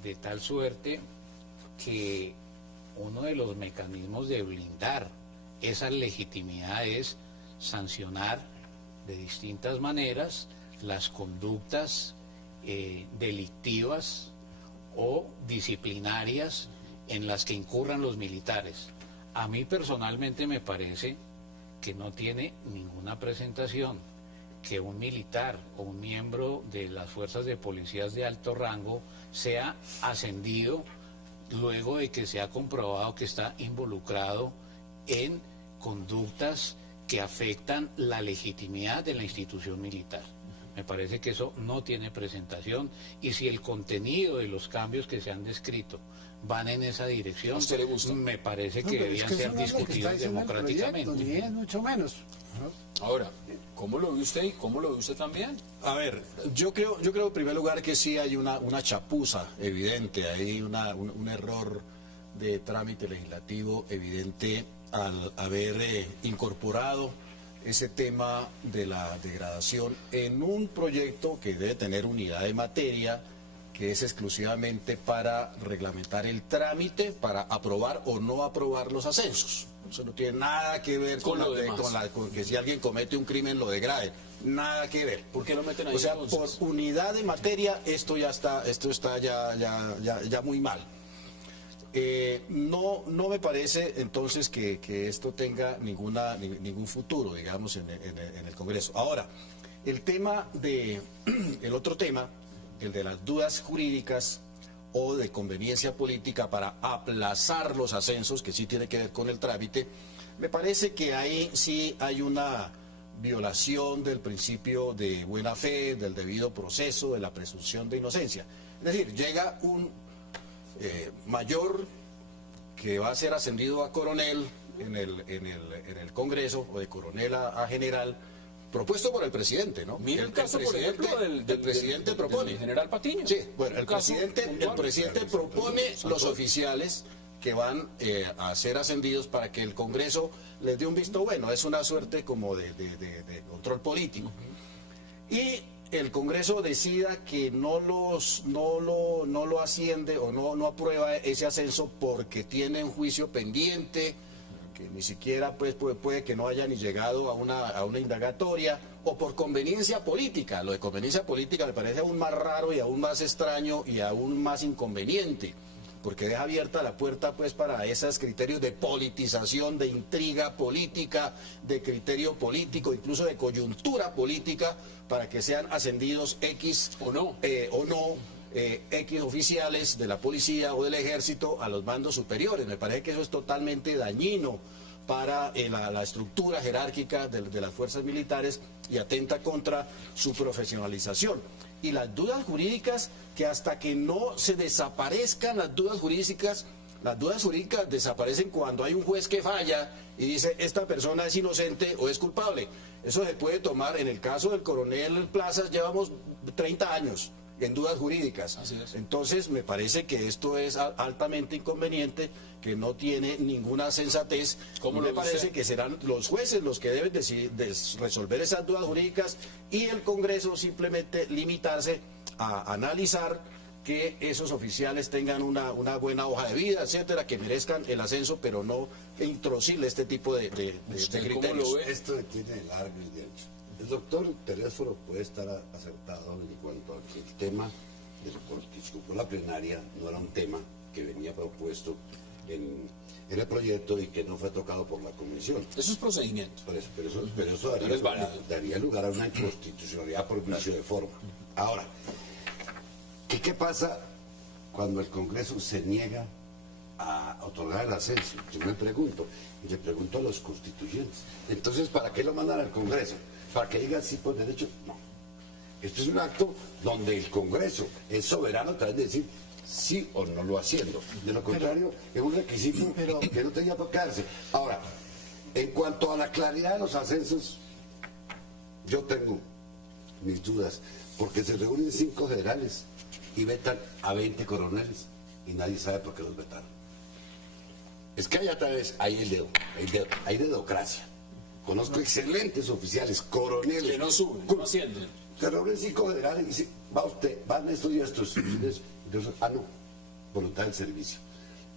de tal suerte que uno de los mecanismos de blindar esa legitimidad es sancionar de distintas maneras las conductas delictivas o disciplinarias en las que incurran los militares. A mí personalmente me parece que no tiene ninguna presentación que un militar o un miembro de las fuerzas de policías de alto rango sea ascendido luego de que se ha comprobado que está involucrado en conductas que afectan la legitimidad de la institución militar. Me parece que eso no tiene presentación, y si el contenido de los cambios que se han descrito van en esa dirección, ¿a usted le gusta? Me parece que debían ser discutidos democráticamente. Ni es mucho menos. Ahora, ¿cómo lo ve usted y cómo lo ve usted también? A ver, yo creo en primer lugar que sí hay una chapuza evidente, hay un error de trámite legislativo evidente al haber incorporado ese tema de la degradación en un proyecto que debe tener unidad de materia, que es exclusivamente para reglamentar el trámite, para aprobar o no aprobar los ascensos. Eso no tiene nada que ver con que si alguien comete un crimen lo degraden. Nada que ver. ¿Por qué lo meten ahí? O sea, entonces, por unidad de materia esto está ya muy mal. No me parece entonces que esto tenga ningún futuro, digamos, en el Congreso. Ahora, el otro tema, el de las dudas jurídicas o de conveniencia política para aplazar los ascensos, que sí tiene que ver con el trámite, me parece que ahí sí hay una violación del principio de buena fe, del debido proceso, de la presunción de inocencia. Es decir, llega un mayor que va a ser ascendido a coronel en el Congreso, o de coronel a general, propuesto por el presidente, ¿no? Mira el caso, por ejemplo, el presidente propone. Del general Patiño. Sí, bueno, el presidente propone los oficiales que van a ser ascendidos para que el Congreso les dé un visto bueno. Es una suerte como de control político. Y el Congreso decida que no lo asciende o no aprueba ese ascenso porque tiene un juicio pendiente, que ni siquiera pues puede que no haya ni llegado a una indagatoria, o por conveniencia política. Lo de conveniencia política me parece aún más raro y aún más extraño y aún más inconveniente, porque deja abierta la puerta pues para esos criterios de politización, de intriga política, de criterio político, incluso de coyuntura política, para que sean ascendidos X o no X oficiales de la policía o del ejército a los mandos superiores. Me parece que eso es totalmente dañino para la estructura jerárquica de las fuerzas militares y atenta contra su profesionalización. Y las dudas jurídicas, que hasta que no se desaparezcan las dudas jurídicas desaparecen cuando hay un juez que falla y dice esta persona es inocente o es culpable. Eso se puede tomar, en el caso del coronel Plazas llevamos 30 años en dudas jurídicas. Así es. Entonces me parece que esto es altamente inconveniente, que no tiene ninguna sensatez. ¿Cómo me lo parece dice? que serán los jueces los que deben resolver esas dudas jurídicas y el Congreso simplemente limitarse a analizar que esos oficiales tengan una buena hoja de vida, etcétera, que merezcan el ascenso, pero no introducirle este tipo de ¿Usted cómo criterios. lo ve? Esto tiene largo y de ancho. El doctor Teléfono puede estar acertado en cuanto a que el tema del que discutió la plenaria no era un tema que venía propuesto en el proyecto y que no fue tocado por la comisión. Eso es procedimiento. Pero eso Pero es válido. daría lugar a una inconstitucionalidad por vicio de forma. Ahora, ¿qué pasa cuando el Congreso se niega a otorgar el ascenso? Yo me pregunto, y le pregunto a los constituyentes. Entonces, ¿para qué lo mandan al Congreso? ¿Para que digan sí por derecho? No. Esto es un acto donde el Congreso es soberano tras de decir sí o no lo haciendo. De lo contrario, es un requisito que no tenía por qué darse. Ahora, en cuanto a la claridad de los ascensos, yo tengo mis dudas, porque se reúnen 5 generales y vetan a 20 coroneles y nadie sabe por qué los vetaron. Es que hay otra vez, hay dedocracia. Conozco excelentes oficiales, coroneles. Que no suben, no ascienden. Se reúnen 5 generales y dicen, va usted, van estos y estos. Entonces, no, voluntad del servicio.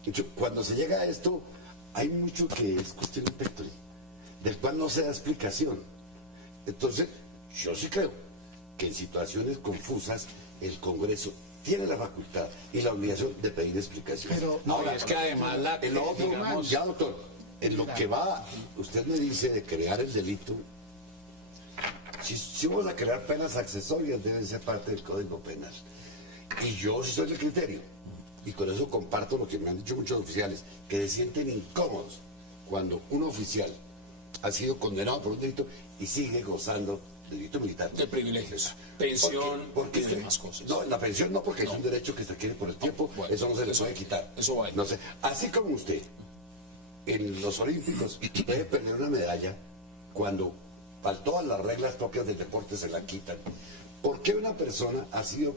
Entonces, cuando se llega a esto, hay mucho que es cuestión intelectual, del cual no se da explicación. Entonces, yo sí creo que en situaciones confusas el Congreso tiene la facultad y la obligación de pedir explicaciones. Pero No, y es que además la, en lo otro, digamos, ya doctor, en lo que va, usted me dice de crear el delito, si vamos a crear penas accesorias deben ser parte del Código Penal. Y yo sí soy del criterio, y con eso comparto lo que me han dicho muchos oficiales, que se sienten incómodos cuando un oficial ha sido condenado por un delito y sigue gozando de delito militar. De privilegios, pensión porque y demás cosas. No, la pensión no, porque es un derecho que se adquiere por el tiempo, bueno, eso no se le puede quitar. eso va. No sé, así como usted, en los Olímpicos puede perder una medalla cuando todas las reglas propias del deporte se la quitan. ¿Por qué una persona ha sido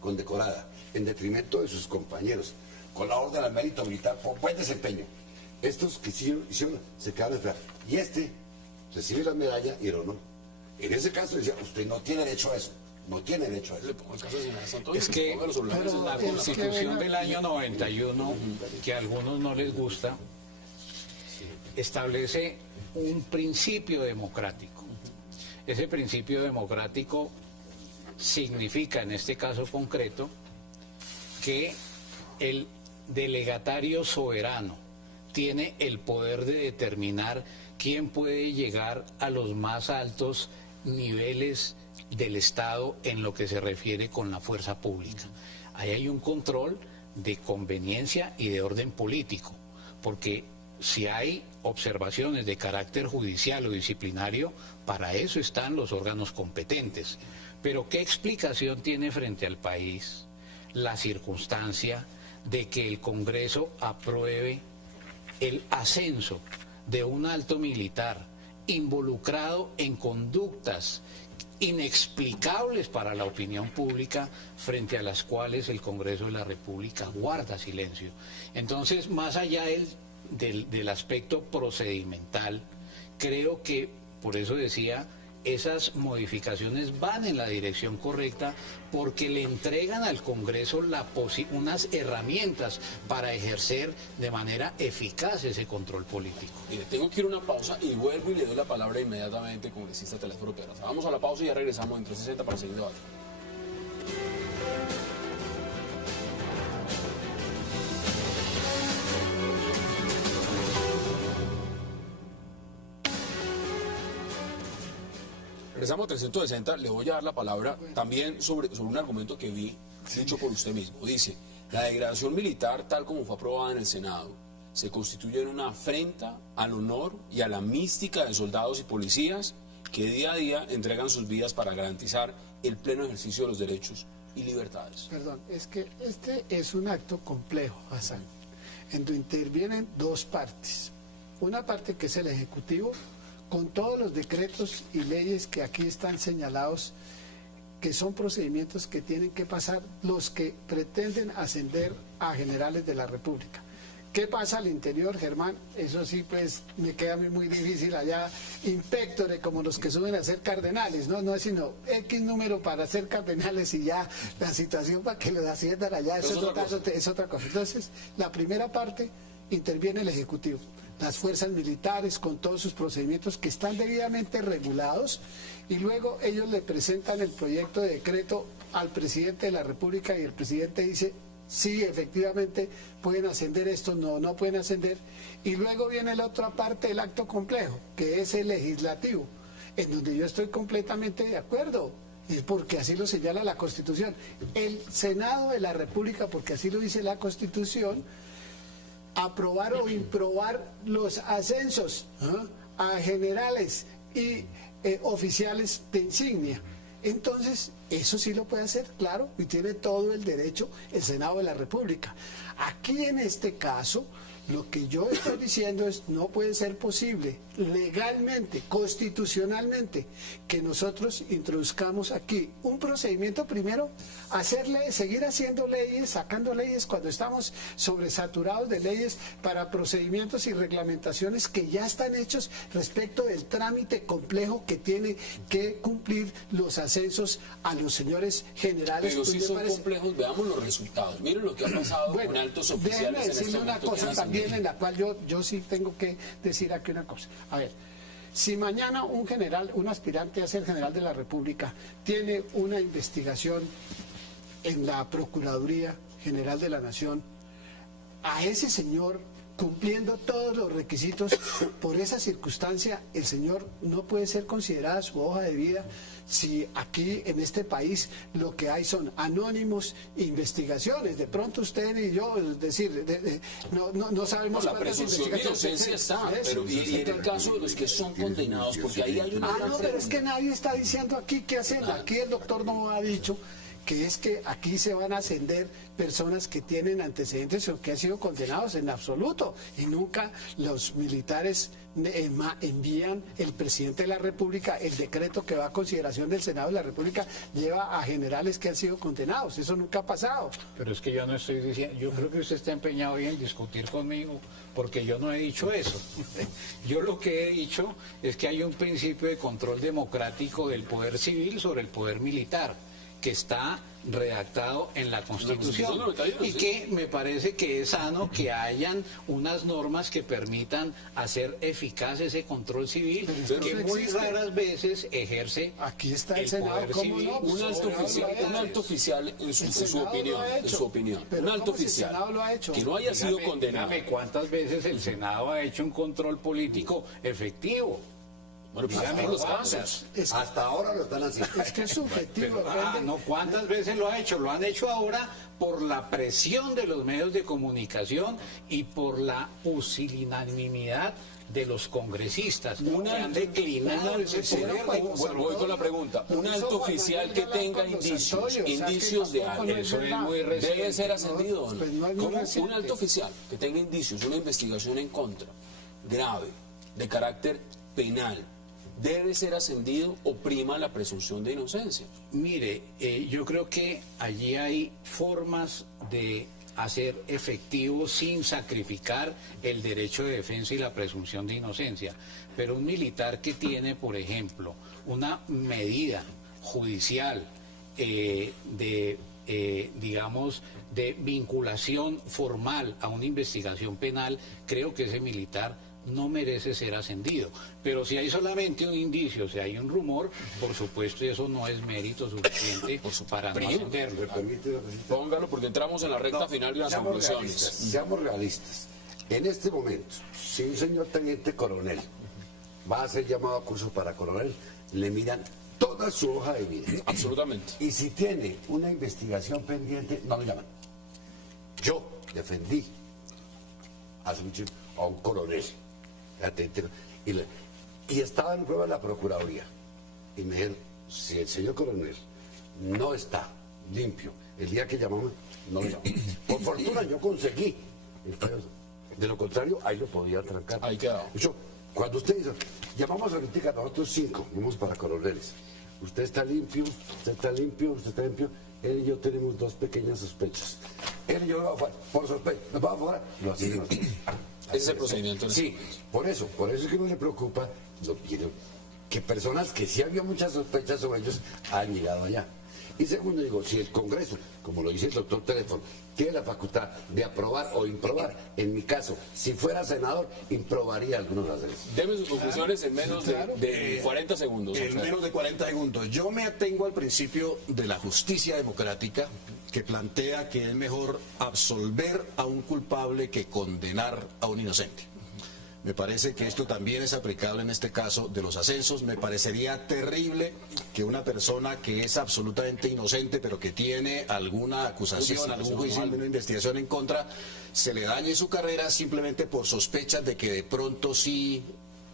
condecorada en detrimento de sus compañeros con la orden al mérito militar por buen desempeño? Estos que hicieron se quedaron esperar. Y este recibe la medalla y el honor. En ese caso decía, usted no tiene derecho a eso. No tiene derecho a eso. Le pongo el caso de Señora Santos, es que póngalo sobre la mesa. la es que Constitución venga- del año 91, que a algunos no les gusta, establece un principio democrático. Ese principio democrático significa, en este caso concreto, que el delegatario soberano tiene el poder de determinar quién puede llegar a los más altos niveles del Estado en lo que se refiere con la fuerza pública. Ahí hay un control de conveniencia y de orden político, porque si hay observaciones de carácter judicial o disciplinario, para eso están los órganos competentes. Pero ¿qué explicación tiene frente al país la circunstancia de que el Congreso apruebe el ascenso de un alto militar involucrado en conductas inexplicables para la opinión pública, frente a las cuales el Congreso de la República guarda silencio? Entonces, más allá del aspecto procedimental, creo que, por eso decía, esas modificaciones van en la dirección correcta, porque le entregan al Congreso unas herramientas para ejercer de manera eficaz ese control político. Mire, tengo que ir a una pausa y vuelvo y le doy la palabra inmediatamente, congresista Telésforo Pedraza. Vamos a la pausa y ya regresamos en 360 para seguir debatiendo. Regresamos a 360, le voy a dar la palabra también sobre un argumento que vi dicho por usted mismo. Dice, la degradación militar, tal como fue aprobada en el Senado, se constituye en una afrenta al honor y a la mística de soldados y policías que día a día entregan sus vidas para garantizar el pleno ejercicio de los derechos y libertades. Perdón, es que este es un acto complejo, Hassan, en donde intervienen dos partes. Una parte que es el Ejecutivo, con todos los decretos y leyes que aquí están señalados, que son procedimientos que tienen que pasar los que pretenden ascender a generales de la República. ¿Qué pasa al interior, Germán? Eso sí, pues, me queda a mí muy difícil allá, inspectores como los que suben a ser cardenales, no es sino X número para ser cardenales y ya la situación para que los asciendan allá es otra cosa. Entonces, la primera parte interviene el Ejecutivo, las fuerzas militares con todos sus procedimientos que están debidamente regulados, y luego ellos le presentan el proyecto de decreto al presidente de la República y el presidente dice: sí, efectivamente pueden ascender estos, no pueden ascender. Y luego viene la otra parte del acto complejo, que es el legislativo, en donde yo estoy completamente de acuerdo, es porque así lo señala la Constitución. El Senado de la República, porque así lo dice la Constitución, aprobar o improbar los ascensos a generales y oficiales de insignia. Entonces, eso sí lo puede hacer, claro, y tiene todo el derecho el Senado de la República. Aquí en este caso, lo que yo estoy diciendo es: no puede ser posible legalmente, constitucionalmente, que nosotros introduzcamos aquí un procedimiento, primero, seguir haciendo leyes, sacando leyes cuando estamos sobresaturados de leyes para procedimientos y reglamentaciones que ya están hechos respecto del trámite complejo que tiene que cumplir los ascensos a los señores generales. Pero si son complejos, veamos los resultados. Miren lo que ha pasado con altos oficiales. Déjeme decirle una cosa también en la cual yo sí tengo que decir aquí una cosa. A ver, si mañana un general, un aspirante a ser general de la República, tiene una investigación en la Procuraduría General de la Nación, a ese señor, cumpliendo todos los requisitos, por esa circunstancia, el señor no puede ser considerada su hoja de vida. Si aquí en este país lo que hay son anónimos investigaciones, de pronto usted y yo, es decir, no sabemos la presunción de inocencia está, pero y en el caso de los que son condenados, porque ahí hay una no, pero es que nadie está diciendo aquí qué hacer. Aquí el doctor no ha dicho que es que aquí se van a ascender personas que tienen antecedentes o que han sido condenados, en absoluto, y nunca los militares envían, el presidente de la República, el decreto que va a consideración del Senado de la República lleva a generales que han sido condenados. Eso nunca ha pasado. Pero es que yo no estoy diciendo, yo creo que usted está empeñado hoy en discutir conmigo, porque yo no he dicho eso. Yo lo que he dicho es que hay un principio de control democrático del poder civil sobre el poder militar, que está redactado en la Constitución y que me parece que es sano que hayan unas normas que permitan hacer eficaz ese control civil, que muy raras veces ejerce. Aquí está el Senado, poder civil. No? Un alto oficial en su opinión, un alto oficial que no haya sido condenado. Dígame cuántas veces el Senado ha hecho un control político efectivo. Bueno, pues dígame los cuántas. casos. Hasta ahora lo están haciendo. Es que es subjetivo. Pero, no, ¿cuántas veces lo ha hecho? Lo han hecho ahora por la presión de los medios de comunicación y por la pusilanimidad de los congresistas que han declinado ese poder. Voy con la pregunta. Un alto oficial que tenga indicios de algo, Eso es muy reciente. ¿debe ser ascendido o no? Pues no es muy ¿Cómo reciente. un alto oficial que tenga indicios, una investigación en contra, grave, de carácter penal, debe ser ascendido o prima la presunción de inocencia? Mire, yo creo que allí hay formas de hacer efectivo sin sacrificar el derecho de defensa y la presunción de inocencia. Pero un militar que tiene, por ejemplo, una medida judicial digamos, de vinculación formal a una investigación penal, creo que ese militar no merece ser ascendido. Pero si hay solamente un indicio, si hay un rumor, por supuesto eso no es mérito suficiente para no ascenderlo. Póngalo, porque entramos en la recta final de las conclusiones. Seamos realistas. En este momento, si un señor teniente coronel va a ser llamado a curso para coronel, le miran toda su hoja de vida. Absolutamente. Y si tiene una investigación pendiente, no lo llaman. Yo defendí hace mucho a un coronel. Y estaba en prueba la Procuraduría. Y me dijeron, si el señor coronel no está limpio, el día que llamamos, no lo llamamos. Por fortuna yo conseguí. De lo contrario, ahí lo podía trancar. Ahí quedaba. Cuando usted dice, llamamos ahorita nosotros 5, vamos para coroneles. usted está limpio, usted está limpio, usted está limpio. Él y yo tenemos dos pequeñas sospechas. Él y yo lo vamos afuera, por sospecha, nos vamos afuera, lo hacemos. Ese es el procedimiento. Sí, por eso es que no le preocupa que personas que sí había muchas sospechas sobre ellos han llegado allá. Y segundo, digo, si el Congreso, como lo dice el doctor Teléfono, tiene la facultad de aprobar o improbar, en mi caso, si fuera senador, improbaría algunos ascensos. Deme sus conclusiones en menos de 40 segundos. En menos de 40 segundos. Yo me atengo al principio de la justicia democrática, que plantea que es mejor absolver a un culpable que condenar a un inocente. Me parece que esto también es aplicable en este caso de los ascensos. Me parecería terrible que una persona que es absolutamente inocente, pero que tiene alguna acusación, algún juicio, una investigación en contra, se le dañe su carrera simplemente por sospechas de que de pronto sí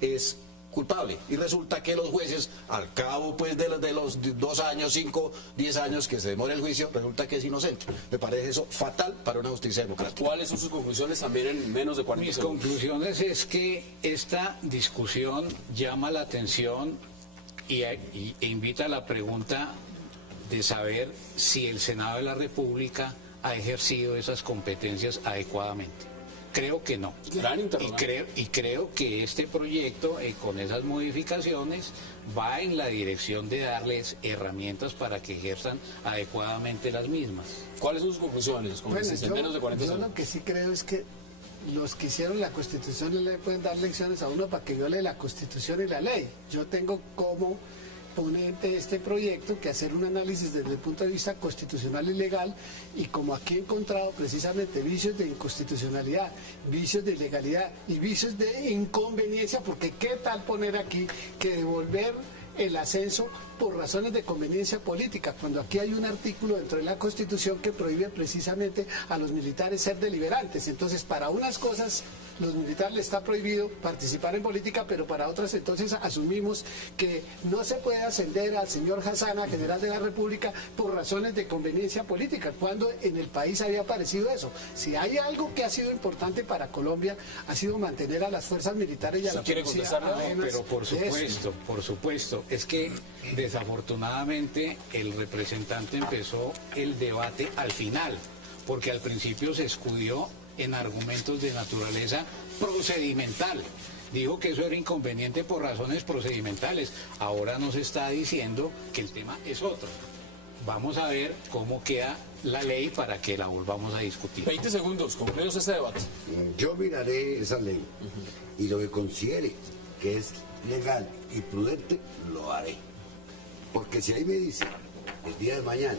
es culpable. Y resulta que los jueces, al cabo pues de los 2 años, 5, 10 años que se demore el juicio, resulta que es inocente. Me parece eso fatal para una justicia democrática. ¿Cuáles son sus conclusiones también en menos de 40 Mis segundos? conclusiones es que esta discusión llama la atención e invita a la pregunta de saber si el Senado de la República ha ejercido esas competencias adecuadamente. Creo que no. Gran interrogante. Y creo que este proyecto, con esas modificaciones, va en la dirección de darles herramientas para que ejerzan adecuadamente las mismas. ¿Cuáles son sus conclusiones? Bueno, En menos de 40 yo segundos. lo que sí creo es que los que hicieron la Constitución no le pueden dar lecciones a uno para que viole la Constitución y la ley. Yo tengo como ponente de este proyecto que hacer un análisis desde el punto de vista constitucional y legal, y como aquí he encontrado precisamente vicios de inconstitucionalidad, vicios de ilegalidad y vicios de inconveniencia, porque qué tal poner aquí que devolver el ascenso por razones de conveniencia política, cuando aquí hay un artículo dentro de la Constitución que prohíbe precisamente a los militares ser deliberantes. Entonces, para unas cosas los militares les está prohibido participar en política, pero para otras entonces asumimos que no se puede ascender al señor Hassana, general de la República, por razones de conveniencia política, cuando en el país había aparecido eso. Si hay algo que ha sido importante para Colombia, ha sido mantener a las fuerzas militares y a la ¿Quiere policía contestar? ajenas Pero por de eso. supuesto, es que desafortunadamente el representante empezó el debate al final, porque al principio se escudió en argumentos de naturaleza procedimental. Dijo que eso era inconveniente por razones procedimentales. Ahora nos está diciendo que el tema es otro. Vamos a ver cómo queda la ley para que la volvamos a discutir. 20 segundos, concluimos este debate. Yo miraré esa ley y lo que considere que es legal y prudente, lo haré. Porque si ahí me dice el día de mañana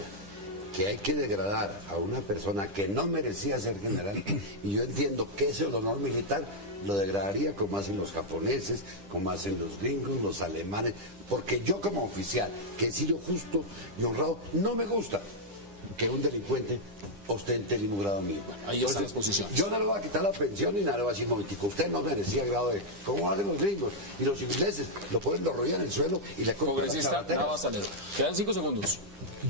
que hay que degradar a una persona que no merecía ser general, y yo entiendo que ese es el honor militar, lo degradaría como hacen los japoneses, como hacen los gringos, los alemanes, porque yo como oficial, que he sido justo y honrado, no me gusta que un delincuente ostente el mismo grado mío. Ahí están las posiciones. Yo no le voy a quitar la pensión y nada le voy a decir, momentico, usted no merecía el grado de... ¿Cómo hacen los gringos? Y los ingleses lo ponen, lo rollan en el suelo y le cortan las Congresista carreteras. Nava Stanero. Quedan 5 segundos.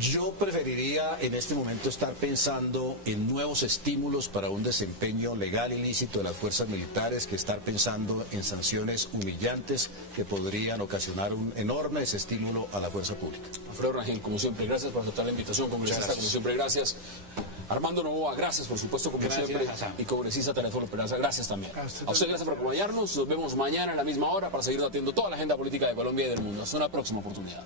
Yo preferiría en este momento estar pensando en nuevos estímulos para un desempeño legal y lícito de las fuerzas militares que estar pensando en sanciones humillantes que podrían ocasionar un enorme desestímulo a la fuerza pública. Alfredo Rangel, como siempre, gracias por aceptar la invitación. Congresista, Muchas gracias. como siempre, gracias. Armando Novoa, gracias, por supuesto, como Gracias, siempre. Hassan. Y congresista Teléfono Peraza, gracias también. A usted A usted gracias por acompañarnos. Nos vemos mañana a la misma hora para seguir debatiendo toda la agenda política de Colombia y del mundo. Hasta una próxima oportunidad.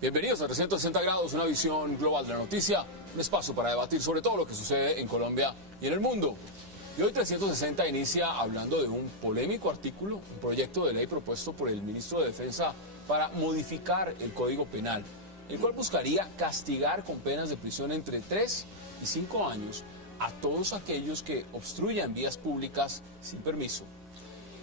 Bienvenidos a 360 grados, una visión global de la noticia, un espacio para debatir sobre todo lo que sucede en Colombia y en el mundo. Y hoy 360 inicia hablando de un polémico artículo, un proyecto de ley propuesto por el ministro de Defensa para modificar el Código Penal, el cual buscaría castigar con penas de prisión entre 3 y 5 años a todos aquellos que obstruyan vías públicas sin permiso.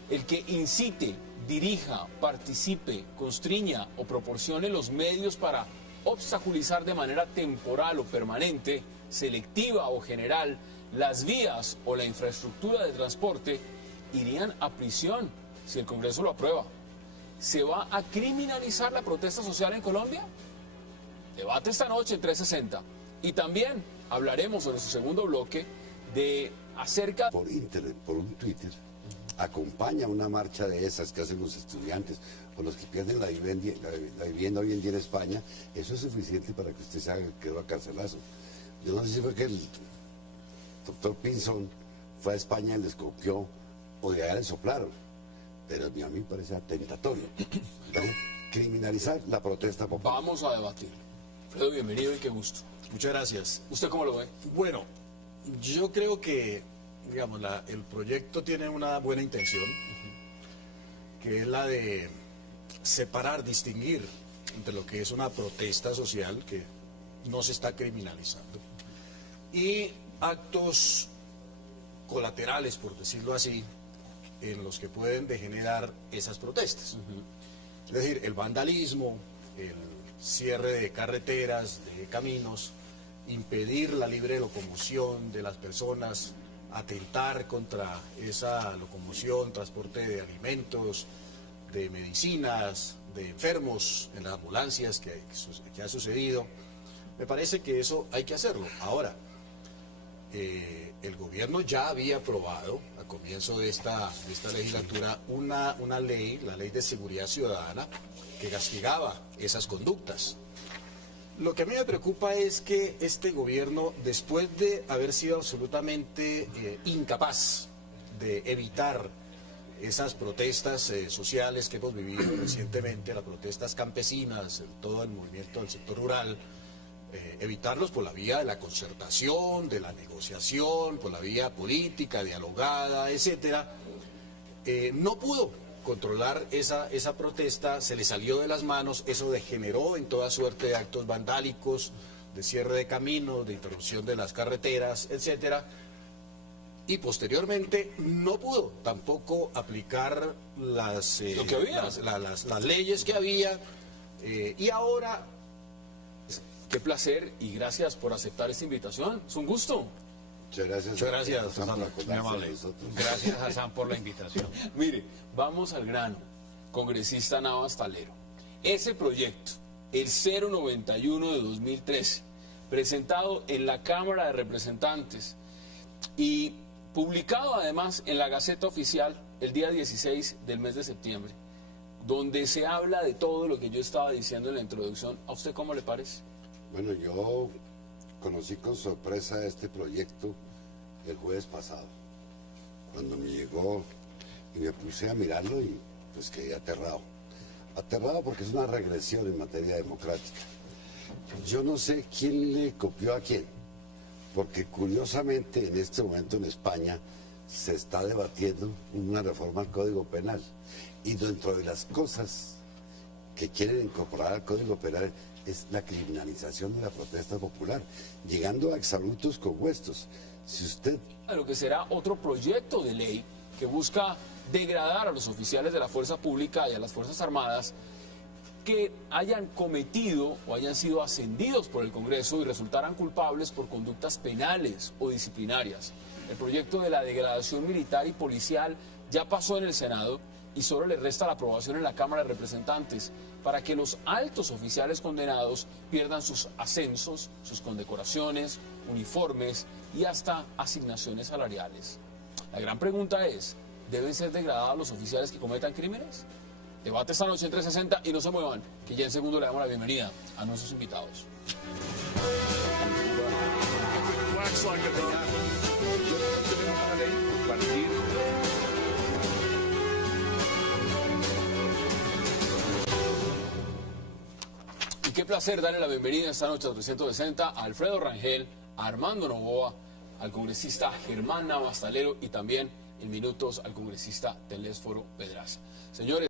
El que incite, dirija, participe, constriña o proporcione los medios para obstaculizar de manera temporal o permanente, selectiva o general, las vías o la infraestructura de transporte, irían a prisión si el Congreso lo aprueba. ¿Se va a criminalizar la protesta social en Colombia? Debate esta noche en 360. Y también hablaremos en nuestro segundo bloque de acerca... Por internet, por un Twitter, acompaña una marcha de esas que hacen los estudiantes o los que pierden la vivienda hoy en día en España. Eso es suficiente para que usted se haga que va a carcelazo. Yo no sé si fue que el doctor Pinzón fue a España y les copió o de allá le soplaron, pero a mí me parece atentatorio, ¿no? Criminalizar la protesta popular. Vamos a debatir. Alfredo, bienvenido y qué gusto. Muchas gracias. ¿Usted cómo lo ve? Bueno, yo creo que, digamos, el proyecto tiene una buena intención, que es la de separar, distinguir entre lo que es una protesta social, que no se está criminalizando, y actos colaterales, por decirlo así, en los que pueden degenerar esas protestas. Es decir, el vandalismo, el cierre de carreteras, de caminos, impedir la libre locomoción de las personas, atentar contra esa locomoción, transporte de alimentos, de medicinas, de enfermos en las ambulancias que ha sucedido. Me parece que eso hay que hacerlo. Ahora, el gobierno ya había aprobado a comienzo de esta legislatura una ley, la Ley de Seguridad Ciudadana, que castigaba esas conductas. Lo que a mí me preocupa es que este gobierno, después de haber sido absolutamente incapaz de evitar esas protestas sociales que hemos vivido recientemente, las protestas campesinas, todo el movimiento del sector rural, evitarlos por la vía de la concertación, de la negociación, por la vía política, dialogada, etcétera, no pudo controlar esa protesta, se le salió de las manos, eso degeneró en toda suerte de actos vandálicos, de cierre de caminos, de interrupción de las carreteras, etcétera, y posteriormente no pudo tampoco aplicar las leyes que había, y ahora... Qué placer y gracias por aceptar esta invitación. Es un gusto. Muchas gracias. Muchas gracias, Hassan, por acordarse Muy amable. de nosotros. Gracias, Hassan, por la invitación. Mire, vamos al grano. Congresista Navas Talero. Ese proyecto, el 091 de 2013, presentado en la Cámara de Representantes y publicado además en la Gaceta Oficial el día 16 del mes de septiembre, donde se habla de todo lo que yo estaba diciendo en la introducción. ¿A usted cómo le parece? Bueno, yo conocí con sorpresa este proyecto el jueves pasado, cuando me llegó y me puse a mirarlo y pues quedé aterrado. Aterrado porque es una regresión en materia democrática. Yo no sé quién le copió a quién, porque curiosamente en este momento en España se está debatiendo una reforma al Código Penal, y dentro de las cosas que quieren incorporar al Código Penal es la criminalización de la protesta popular, llegando a exabruptos compuestos. Si usted... A lo que será otro proyecto de ley que busca degradar a los oficiales de la fuerza pública y a las Fuerzas Armadas que hayan cometido o hayan sido ascendidos por el Congreso y resultaran culpables por conductas penales o disciplinarias. El proyecto de la degradación militar y policial ya pasó en el Senado y solo le resta la aprobación en la Cámara de Representantes para que los altos oficiales condenados pierdan sus ascensos, sus condecoraciones, uniformes y hasta asignaciones salariales. La gran pregunta es, ¿deben ser degradados los oficiales que cometan crímenes? Debate esta noche en 360 y no se muevan, que ya en segundo le damos la bienvenida a nuestros invitados. Y qué placer darle la bienvenida esta noche a 360 a Alfredo Rangel, a Armando Novoa, al congresista Germán Navas Talero y también en minutos al congresista Telésforo Pedraza. Señores.